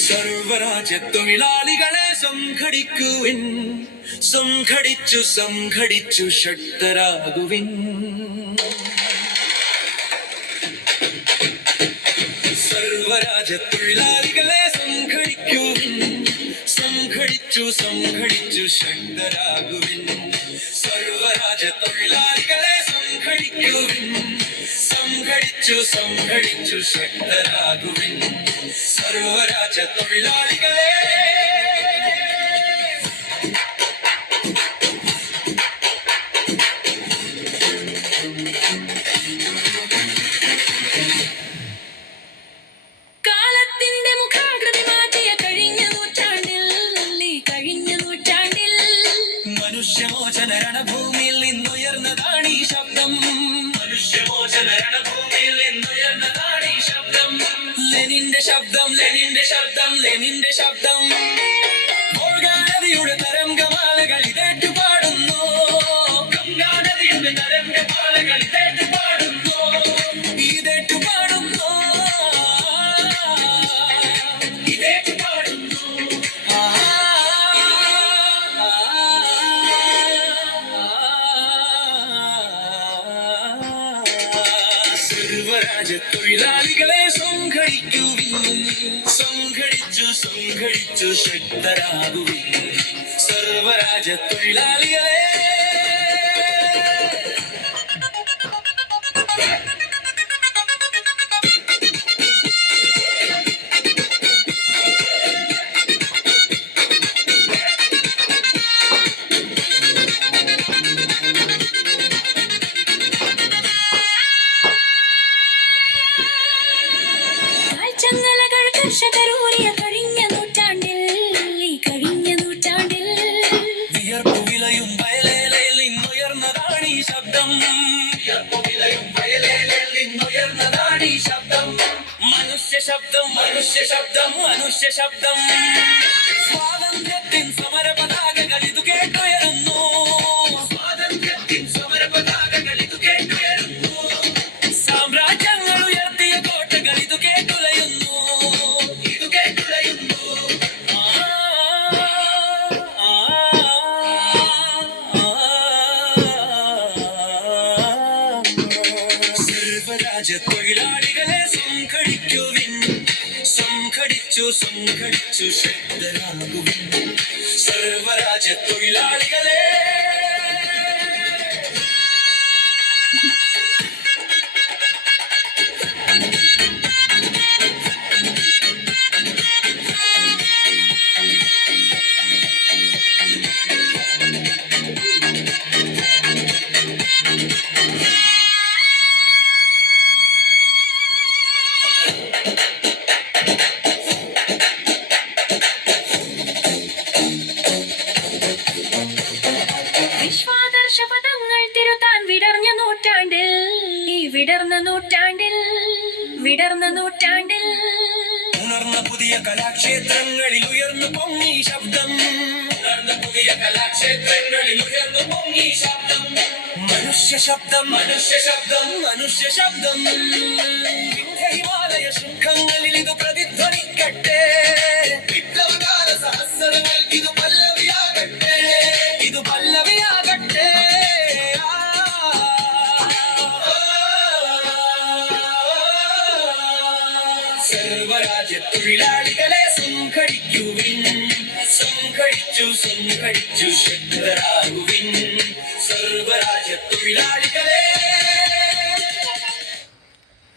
സർവരാജ്യ തൊഴിലാളികളെ സംഘടിക്കുവിൻ, സംഘടിച്ചു സംഘടിച്ചു ശക്തരാകുവിൻ. സർവരാജ്യ തൊഴിലാളികളെ സംഘടിക്കുവിൻ, സംഘടിച്ചു സംഘടിച്ചു ശക്തരാകുവിൻ. സർവരാജ്യ തൊഴിലാളികളെ സംഘടിക്കുവിൻ, സംഘടിച്ചു സംഘടിച്ചു ശക്തരാകുവിൻ. സർവരാജ്യ തൊഴിലാളികളെ കാലത്തിന്റെ മുഖാകൃതി മാറ്റിയ കഴിഞ്ഞ നൂറ്റാണ്ടിൽ, കഴിഞ്ഞ നൂറ്റാണ്ടിൽ മനുഷ്യമോചന രണഭൂമിയിൽ നിന്നുയർന്നതാണ് ഈ ശബ്ദം. മനുഷ്യമോചന രണഭൂമിയിൽ നിന്നുയർന്നതാണ് ഈ ശബ്ദം. ലെനിന്റെ ശബ്ദം, ലെനിന്റെ ശബ്ദം, ലെനിന്റെ ശബ്ദം. ഗംഗാനദിയുടെ തരംഗമാലകൾ ഇതേറ്റു പാടുന്നു, ഗംഗാനദിയുടെ തരംഗമാലകൾ ഇതേറ്റു പാടുന്നു, ഇതേറ്റു പാടുന്നു, ഇതേറ്റു പാടുന്നു. സർവരാജ്യ തൊഴിലാളികളെ സംഘടിക്കുവിൻ, സംഘടിച്ചു സംഘടിച്ചു ശക്തരാകുവിൻ. സർവരാജ്യ തൊഴിലാളികളെ ചങ്ങലകൾ കർഷകരൂരിയ കഴിഞ്ഞ നൂറ്റാണ്ടിൽ, കഴിഞ്ഞ നൂറ്റാണ്ടിൽ വിയർപ്പു വിലയും വയലേലയിൽ നിന്നുയർന്നതാണ് ഈ ശബ്ദം. വിയർപ്പു വിലയും വയലേലയിൽ നിന്നുയർന്നതാണ് ഈ ശബ്ദം. മനുഷ്യ ശബ്ദം, മനുഷ്യ ശബ്ദം, മനുഷ്യ ശബ്ദം. സ്വാതന്ത്ര്യത്തിൻ സമര പതാകകൾ ഇത് കേട്ടുയരുന്നു, സ്വാതന്ത്ര്യത്തിൻ സമര പതാകകൾ ഇത് കേട്ടുയരുന്നു. സാമ്രാജ്യങ്ങൾ ഉയർത്തിയ കോട്ടകൾ ഇത് കേട്ടുലയുന്നു, ഇത് കേട്ടുലയുന്നു. സർവരാജ്യ തൊഴിലാളികളെ സംഘടിക്കുവിൻ, സംഘടിച്ചു സംഘടിച്ചു ശക്തരാകുവിൻ. സർവരാജ്യ തൊഴിലാളികളെ വിശ്വാദർശ പദങ്ങൾ തിരുത്താൻ വിടർന്ന നൂറ്റാണ്ടിൽ, വിടർന്ന നൂറ്റാണ്ടിൽ, വിടർന്ന നൂറ്റാണ്ടിൽ ഉണർന്ന പുതിയ കലാക്ഷേത്രങ്ങളിൽ ഉയർന്നു പൊങ്ങി ശബ്ദം, ഉണർന്ന പുതിയ കലാക്ഷേത്രങ്ങളിൽ ഉയർന്നു പൊങ്ങി ശബ്ദം. മനുഷ്യ ശബ്ദം, മനുഷ്യ ശബ്ദം, മനുഷ്യ ശബ്ദം. ഹിമാലയ ശൃംഖങ്ങളിൽ ഇത് പ്രതിധ്വനിക്കട്ടെ, വിപ്ലവകാല സഹസ്രങ്ങൾ ഇത് പല്ലവിയാകട്ടെ, ഇത് പല്ലവിയാകട്ടെ. സർവരാജ്യ തൊഴിലാളികളെ സംഘടിക്കുവിൻ, സംഘടിച്ചു സംഘടിച്ചു ശക്തരാകുവിൻ. സർവരാജ്യ തൊഴിലാളികളെ